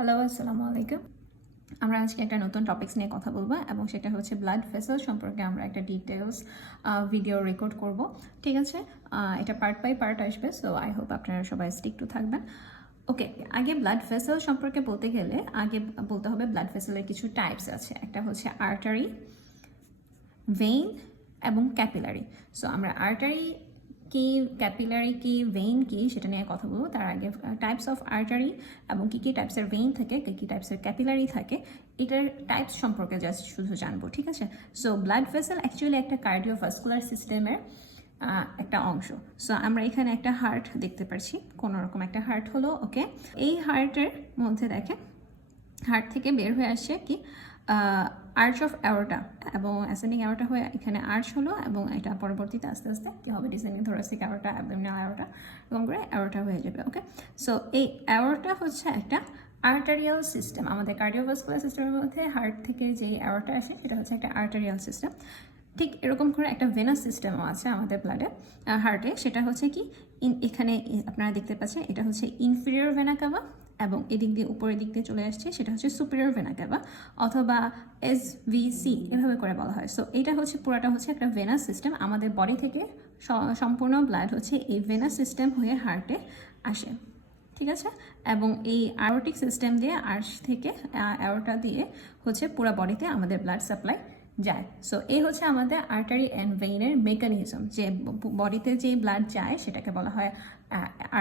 Hello, আসসালামু আলাইকুম। আমরা আজকে একটা নতুন টপিকস নিয়ে কথা বলবো এবং সেটা হচ্ছে ব্লাড ভেসেল সম্পর্কে আমরা একটা ডিটেলস ভিডিও রেকর্ড করব। ঠিক আছে, এটা পার্ট বাই পার্ট আসবে, সো আই হোপ আপনারা সবাই স্টিক টু থাকবেন। ওকে, আগে ব্লাড ভেসেল সম্পর্কে বলতে গেলে আগে বলতে হবে ব্লাড ভেসেলের কিছু টাইপস আছে। একটা হচ্ছে আর্টারি, ভেইন এবং ক্যাপিলারি। সো আমরা আর্টারি কি, ক্যাপিলারি কি, ভেইন কি সেটা নিয়ে কথা বলবো। তার আগে টাইপস অফ আর্টারি এবং কী কী টাইপসের ভেইন থাকে, কী কী টাইপসের ক্যাপিলারি থাকে, এটার টাইপস সম্পর্কে জাস্ট শুধু জানবো। ঠিক আছে, সো ব্লাড ভেসেল অ্যাকচুয়ালি একটা কার্ডিওভাস্কুলার সিস্টেমের একটা অংশ। সো আমরা এখানে একটা হার্ট দেখতে পাচ্ছি, কোনো রকম একটা হার্ট হলো। ওকে, এই হার্টের মধ্যে দেখেন হার্ট থেকে বের হয়ে আসছে কি আর্চ অফ অ্যাওর্টা, এবং অ্যাসেন্ডিং অ্যাওর্টা হয়ে এখানে আর্চ হলো এবং এটা পরবর্তীতে আস্তে আস্তে কী হবে, descending thoracic aorta, abdominal aorta, এরকম করে অ্যাওর্টা হয়ে যাবে। ওকে, সো এই অ্যাওর্টা হচ্ছে একটা আর্টারিয়াল সিস্টেম। আমাদের কার্ডিওভাস্কুলার সিস্টেমের মধ্যে হার্ট থেকে যে অ্যাওর্টা আসে সেটা হচ্ছে একটা আর্টারিয়াল সিস্টেম। ঠিক এরকম করে একটা ভেনাস সিস্টেমও আছে আমাদের ব্লাডে, হার্টে। সেটা হচ্ছে কি এখানে আপনারা দেখতে পাচ্ছেন, এটা হচ্ছে ইনফিরিয়র ভেনা কাভা, এবং এদিক দিয়ে উপরের দিক দিয়ে চলে আসছে সেটা হচ্ছে সুপিরিয়র ভেনা কাভা, অথবা SVC এভাবে করে বলা হয়। সো এটা হচ্ছে পুরাটা হচ্ছে একটা ভেনাস সিস্টেম। আমাদের বডি থেকে সম্পূর্ণ ব্লাড হচ্ছে এই ভেনাস সিস্টেম হয়ে হার্টে আসে। ঠিক আছে, এবং এই আয়োটিক সিস্টেম দিয়ে আর্চ থেকে অ্যাওর্টা দিয়ে হচ্ছে পুরো বডিতে আমাদের ব্লাড সাপ্লাই যায়। সো এই হচ্ছে আমাদের আর্টারি অ্যান্ড ভেইনের মেকানিজম। যে বডিতে যে ব্লাড যায় সেটাকে বলা হয়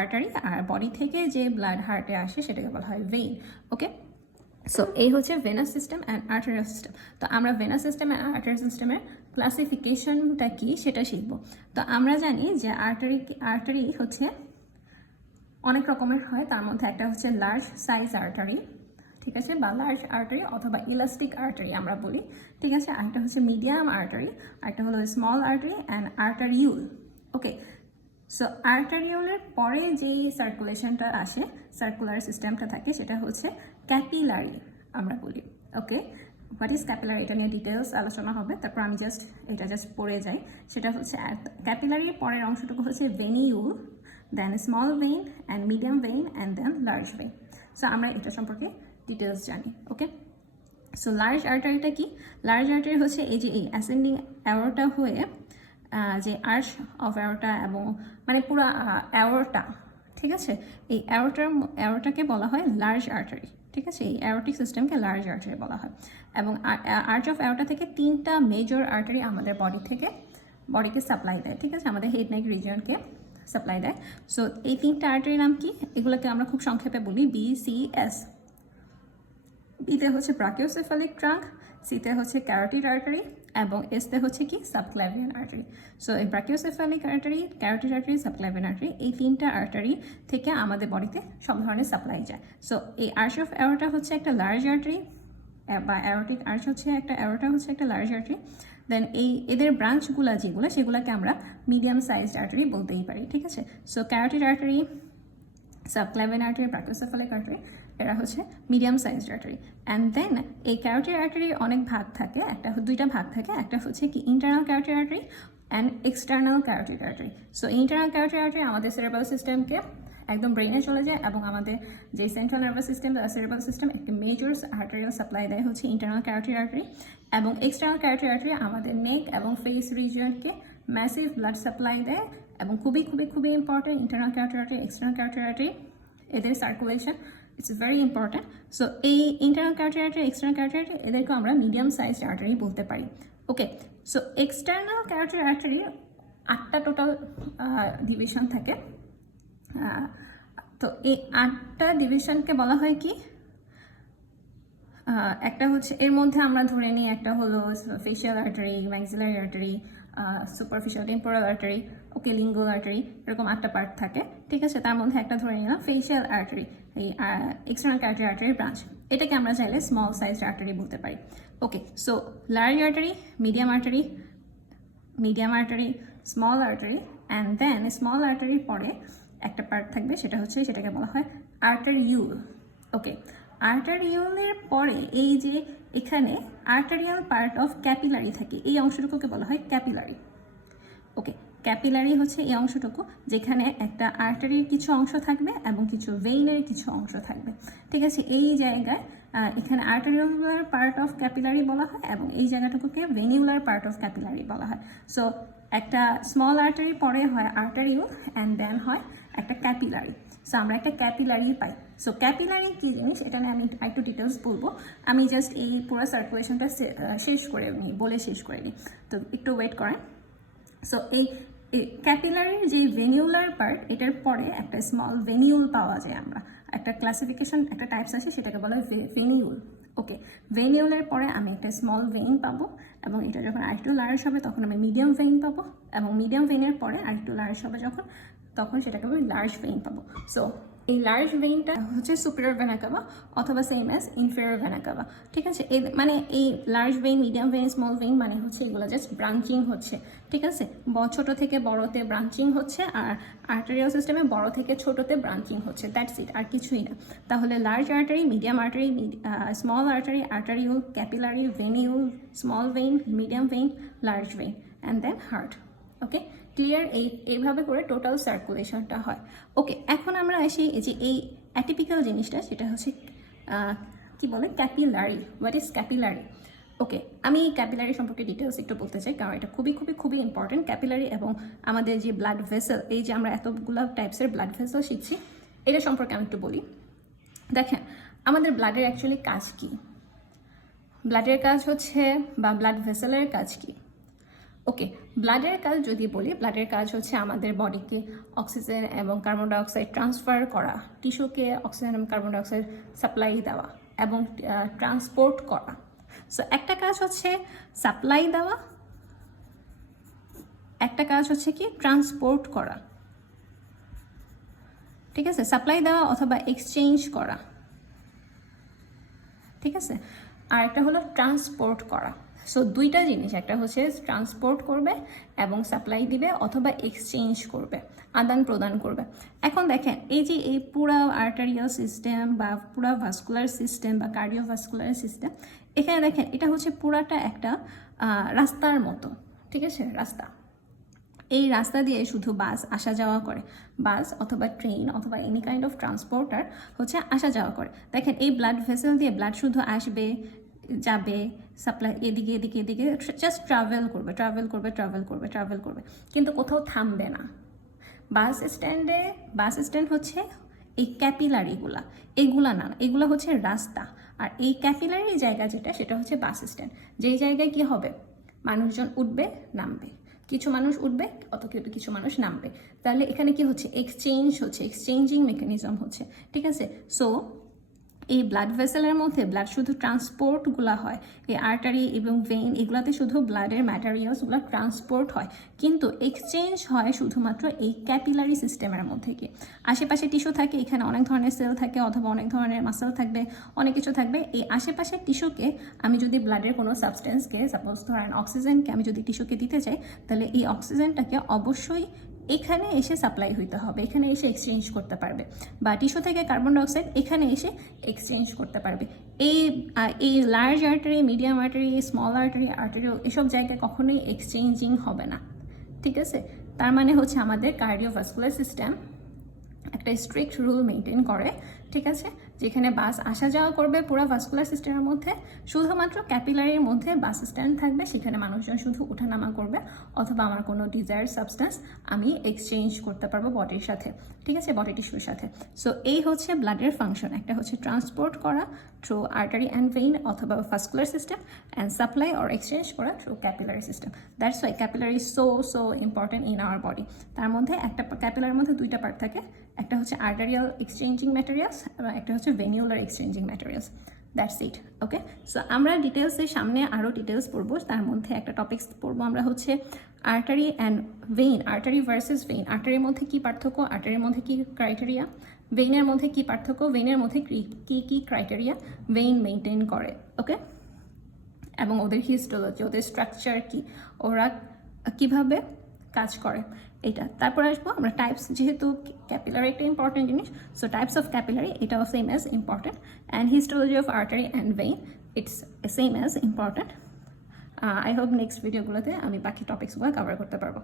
আর্টারি, আর বডি থেকে যে ব্লাড হার্টে আসে সেটাকে বলা হয় ভেইন। ওকে, সো এই হচ্ছে venous system and arterial system. তো আমরা ভেনাস সিস্টেম অ্যান্ড আর্টারিয়াল সিস্টেমের ক্লাসিফিকেশনটা কি সেটা শিখব। তো আমরা জানি যে আর্টারি হচ্ছে অনেক রকমের হয়, তার মধ্যে একটা হচ্ছে লার্জ সাইজ আর্টারি, ঠিক আছে, বা লার্জ আর্টারি অথবা ইলাস্টিক আর্টারি আমরা বলি। ঠিক আছে, আরেকটা হচ্ছে মিডিয়াম আর্টারি, আরেকটা হলো small artery and arteriole. Okay, so আর্টারিউলের পরে যেই সার্কুলেশনটা আসে, সার্কুলার সিস্টেমটা থাকে, সেটা হচ্ছে ক্যাপিলারি আমরা বলি। ওকে, হোয়াট ইজ ক্যাপিলারি এটা নিয়ে ডিটেলস আলোচনা হবে, তারপর আমি এটা পড়ে যাই। সেটা হচ্ছে ক্যাপিলারির পরের অংশটুকু হচ্ছে venule, then small vein and medium vein and then large vein. So আমরা এটা সম্পর্কে ডিটেলস জানি। ওকে, সো লার্জ আর্টারিটা কি? লার্জ আর্টারি হচ্ছে এই যে এই অ্যাসেন্ডিং অ্যাওর্টা হয়ে যে আর্চ অফ অ্যাওর্টা এবং মানে পুরো অ্যাওর্টা, ঠিক আছে, এই অ্যাওর্টাকে বলা হয় লার্জ আর্টারি। ঠিক আছে, এই অ্যাওর্টিক সিস্টেমকে লার্জ আর্টারি বলা হয়। এবং আর্চ অফ অ্যাওর্টা থেকে 3টা মেজর আর্টারি আমাদের বডিকে সাপ্লাই দেয়। ঠিক আছে, আমাদের হেড নেক রিজিয়নকে সাপ্লাই দেয়। সো এই 3টা আর্টারির নাম কি? এগুলোকে আমরা খুব সংক্ষেপে বলি BCS। বিতে হচ্ছে ব্রাকিওসেফালিক ট্রাঙ্ক, সিতে হচ্ছে ক্যারোটিড আর্টারি, এবং এসতে হচ্ছে কি সাবক্লাভিয়ান আর্টারি। সো এই brachiocephalic artery, carotid artery, subclavian artery, এই 3টা আর্টারি থেকে আমাদের বডিতে সব ধরনের সাপ্লাই যায়। সো এই আর্চ অফ অ্যাওর্টা হচ্ছে একটা লার্জ আর্টারি, বা অ্যাওর্টিক আর্চ হচ্ছে একটা অ্যাওর্টা হচ্ছে একটা লার্জ আর্টারি। দেন এদের ব্রাঞ্চগুলো যেগুলো সেগুলোকে আমরা মিডিয়াম সাইজড আর্টারি বলতেই পারি। ঠিক আছে, so carotid artery, subclavian artery, brachiocephalic artery, এরা হচ্ছে medium sized artery. And then এই ক্যারোটিড আর্টারির অনেক ভাগ থাকে, দুইটা ভাগ থাকে। একটা হচ্ছে কি internal carotid artery and external carotid artery. So internal carotid artery আমাদের সেরেব্রাল সিস্টেমকে একদম ব্রেনে চলে যায়, এবং আমাদের যে central nervous system, cerebral system একটা মেজর আর্টারিয়াল সাপ্লাই দেয় হচ্ছে ইন্টারনাল ক্যারোটিড আর্টারি। এবং এক্সটার্নাল ক্যারোটিড আর্টারি আমাদের নেক এবং ফেস রিজিয়নকে ম্যাসিভ ব্লাড সাপ্লাই দেয়, এবং খুবই খুবই খুবই important internal carotid artery, external carotid artery, এদের circulation it's very important. So এই internal carotid artery, external carotid artery, এদেরকে আমরা মিডিয়াম সাইজড আর্টারি বলতে পারি। Okay, so external carotid artery 8টা টোটাল ডিভিশন থাকে। তো এই 8টা ডিভিশনকে বলা হয় কি, একটা হচ্ছে এর মধ্যে আমরা ধরে নিই একটা হলো facial artery, maxillary artery, superficial temporal artery, okay, lingual artery, এরকম 8টা পার্ট থাকে। ঠিক আছে, তার মধ্যে একটা ধরে নিলাম ফেশিয়াল আর্টারি, এই এক্সটার্নাল ক্যারোটিড আর্টারির ব্রাঞ্চ। এটাকে আমরা চাইলে স্মল সাইজ আর্টারি বলতে পারি। Okay, so large artery, medium artery, small artery, and then small আর্টারির পরে একটা পার্ট থাকবে, সেটাকে বলা হয় আর্টারিউল। ওকে, আর্টারিউলের পরে এই যে এখানে আর্টারিয়াল পার্ট অফ ক্যাপিলারি থাকে, এই অংশটুকুকে বলা হয় ক্যাপিলারি। ওকে, ক্যাপিলারি হচ্ছে এই অংশটুকু যেখানে একটা আর্টারির কিছু অংশ থাকবে এবং কিছু ভেইনের কিছু অংশ থাকবে, ঠিক আছে। এই জায়গায় এখানে আর্টারিওলার পার্ট অফ ক্যাপিলারি বলা হয় এবং এই জায়গাটুকুকে ভেনিউলার পার্ট অফ ক্যাপিলারি বলা হয়। সো একটা স্মল আর্টারি পরে হয় আর্টারিওল অ্যান্ড দেন হয় একটা ক্যাপিলারি। সো আমরা একটা ক্যাপিলারি পাই। সো ক্যাপিলারি কী জিনিস এটা নিয়ে আমি একটু ডিটেলস বলবো, আমি জাস্ট এই পুরো সার্কুলেশনটা শেষ করে নিই, বলে শেষ করে নিই, তো একটু ওয়েট করেন। সো এই ক্যাপিলারির যে ভেনিউলার পার্ট এটার পরে একটা স্মল ভেনিউল পাওয়া যায়, আমরা একটা ক্লাসিফিকেশন একটা টাইপস আছে সেটাকে বলা হয় ভেনিউল। ওকে, ভেনিউলের পরে আমি একটা স্মল ভেইন পাবো এবং এটা যখন আরেকটু লার্জ হবে তখন আমি মিডিয়াম ভেইন পাবো এবং মিডিয়াম ভেইনের পরে আরেকটু লার্জ হবে যখন, তখন সেটাকে আমি লার্জ ভেইন পাবো। সো এই লার্জ ভেইনটা হচ্ছে সুপিরিয়র ভেনা কাভা অথবা same as inferior vena CAVA, ঠিক আছে। এই মানে এই large vein, medium vein, small vein মানে হচ্ছে এগুলো জাস্ট ব্রাঞ্চিং হচ্ছে, ঠিক আছে। ছোট থেকে বড়তে ব্রাঞ্চিং হচ্ছে আর আর্টারিয়াল সিস্টেমে বড় থেকে ছোটতে ব্রাঞ্চিং হচ্ছে, দ্যাটস ইট, আর কিছুই না। তাহলে large artery, medium artery, small artery, arteriole, capillary, venule, small vein, medium vein, large vein and then heart. Okay, clear? এইভাবে করে টোটাল সার্কুলেশনটা হয়। ওকে, এখন আমরা আসি এই যে এই অ্যাটিপিক্যাল জিনিসটা, সেটা হচ্ছে কি বলে capillary. What is capillary? Okay, আমি ক্যাপিলারি সম্পর্কে ডিটেলস একটু বলতে চাই কারণ এটা খুবই খুবই খুবই ইম্পর্টেন্ট। ক্যাপিলারি এবং আমাদের যে ব্লাড ভেসেল, এই যে আমরা এতগুলো টাইপসের ব্লাড ভেসেল শিখছি, এটা সম্পর্কে আমি একটু বলি। দেখেন, আমাদের ব্লাডের অ্যাকচুয়ালি কাজ কি? ব্লাডের কাজ হচ্ছে বা ব্লাড ভেসেলের কাজ কি? ওকে, ব্লাডের কাজ যদি বলি, ব্লাডের কাজ হচ্ছে আমাদের বডিকে অক্সিজেন এবং কার্বন ডাইঅক্সাইড ট্রান্সফার করা, টিস্যুকে অক্সিজেন এবং কার্বন ডাইঅক্সাইড সাপ্লাই দেওয়া এবং ট্রান্সপোর্ট করা। সো একটা কাজ হচ্ছে সাপ্লাই দেওয়া, একটা কাজ হচ্ছে কি ট্রান্সপোর্ট করা, ঠিক আছে, সাপ্লাই দেওয়া অথবা এক্সচেঞ্জ করা, ঠিক আছে। আর একটা হলো ট্রান্সপোর্ট করা। সো দুইটা জিনিস, একটা হচ্ছে ট্রান্সপোর্ট করবে এবং সাপ্লাই দিবে অথবা এক্সচেঞ্জ করবে, আদান প্রদান করবে। এখন দেখেন, এই যে এই পুরা আর্টারিয়াল সিস্টেম বা পুরা ভাস্কুলার সিস্টেম বা কার্ডিওভাস্কুলার সিস্টেম, এখানে দেখেন এটা হচ্ছে পুরাটা একটা রাস্তার মতো, ঠিক আছে, রাস্তা। এই রাস্তা দিয়ে শুধু বাস আসা যাওয়া করে, বাস অথবা ট্রেন অথবা এনি কাইন্ড অফ ট্রান্সপোর্টার হচ্ছে আসা যাওয়া করে। দেখেন, এই ব্লাড ভেসেল দিয়ে ব্লাড শুধু আসবে, যাবে, সাপ্লাই এদিকে এদিকে এদিকে জাস্ট ট্রাভেল করবে, ট্রাভেল করবে, ট্রাভেল করবে, ট্রাভেল করবে, কিন্তু কোথাও থামবে না। বাস স্ট্যান্ড হচ্ছে এই ক্যাপিলারিগুলা, এগুলা না, এগুলো হচ্ছে রাস্তা। আর এই ক্যাপিলারি জায়গা যেটা, সেটা হচ্ছে বাস স্ট্যান্ড, যেই জায়গায় কি হবে, মানুষজন উঠবে নামবে, কিছু মানুষ উঠবে কিছু মানুষ নামবে। তাহলে এখানে কি হচ্ছে, এক্সচেঞ্জ হচ্ছে, এক্সচেঞ্জিং মেকানিজম হচ্ছে, ঠিক আছে। সো এই ব্লাড ভেসেলের মধ্যে ব্লাড শুধু ট্রান্সপোর্টগুলো হয়, এই আর্টারি এবং ভেইন এগুলাতে শুধু ব্লাডের ম্যাটেরিয়ালসগুলো ট্রান্সপোর্ট হয়, কিন্তু এক্সচেঞ্জ হয় শুধুমাত্র এই ক্যাপিলারি সিস্টেমের মধ্যে। কি আশেপাশে টিস্যু থাকে, এখানে অনেক ধরনের সেল থাকে অথবা অনেক ধরনের মাসেল থাকবে, অনেক কিছু থাকবে। এই আশেপাশের টিস্যুকে আমি যদি ব্লাডের কোনো সাবস্টেন্সকে, সাপোজ ধরেন অক্সিজেনকে আমি যদি টিস্যুকে দিতে চাই, তাহলে এই অক্সিজেনটাকে অবশ্যই এখানে এসে সাপ্লাই হইতে হবে, এখানে এসে এক্সচেঞ্জ করতে পারবে, বা টিস্যু থেকে কার্বন ডাইঅক্সাইড এখানে এসে এক্সচেঞ্জ করতে পারবে। এই large artery, medium artery, small artery, আর্টারিও এসব জায়গায় কখনোই এক্সচেঞ্জিং হবে না, ঠিক আছে। তার মানে হচ্ছে আমাদের কার্ডিওভাস্কুলার সিস্টেম একটা স্ট্রিক্ট রুল মেনটেন করে, ঠিক আছে, যেখানে বাস আসা যাওয়া করবে পুরো ভাস্কুলার সিস্টেমের মধ্যে, শুধুমাত্র ক্যাপিলারির মধ্যে বাস স্ট্যান্ড থাকবে, সেখানে মানুষজন শুধু ওঠানামা করবে অথবা আমার কোনো ডিজায়ার সাবস্টেন্স আমি এক্সচেঞ্জ করতে পারবো বডির সাথে, ঠিক আছে, বডি টিস্যুর সাথে। সো এই হচ্ছে ব্লাডের ফাংশন, একটা হচ্ছে ট্রান্সপোর্ট করা থ্রু আর্টারি অ্যান্ড ভেইন অথবা vascular system and supply or exchange করা through capillary system. That's why capillary so important in our body. তার মধ্যে একটা ক্যাপিলারির মধ্যে দুইটা পার্ট থাকে, একটা হচ্ছে আর্টারিয়াল এক্সচেঞ্জিং ম্যাটেরিয়ালস এবং একটা হচ্ছে venular exchanging materials. That's it. Okay, so আমরা ডিটেলসের সামনে আরও ডিটেলস পড়বো, তার মধ্যে একটা টপিক্স পড়বো আমরা হচ্ছে artery and vein, artery versus vein, আর্টারির মধ্যে কী পার্থক্য, আর্টারির মধ্যে কী ক্রাইটেরিয়া, ভেইনের মধ্যে কী পার্থক্য, ভেইনের মধ্যে কী ক্রাইটেরিয়া ভেইন মেনটেন করে। ওকে, এবং ওদের হিস্টোলজি, ওদের স্ট্রাকচার কি, ওরা কিভাবে কাজ করে, এটা। তারপর আসবো আমরা টাইপস, যেহেতু ক্যাপিলারি একটা ইম্পর্টেন্ট জিনিস, সো টাইপস অফ ক্যাপিলারি এটাও same as important, and histology of artery and vein it's same as important. I hope next ভিডিওগুলোতে আমি বাকি টপিক্সগুলো কভার করতে পারবো।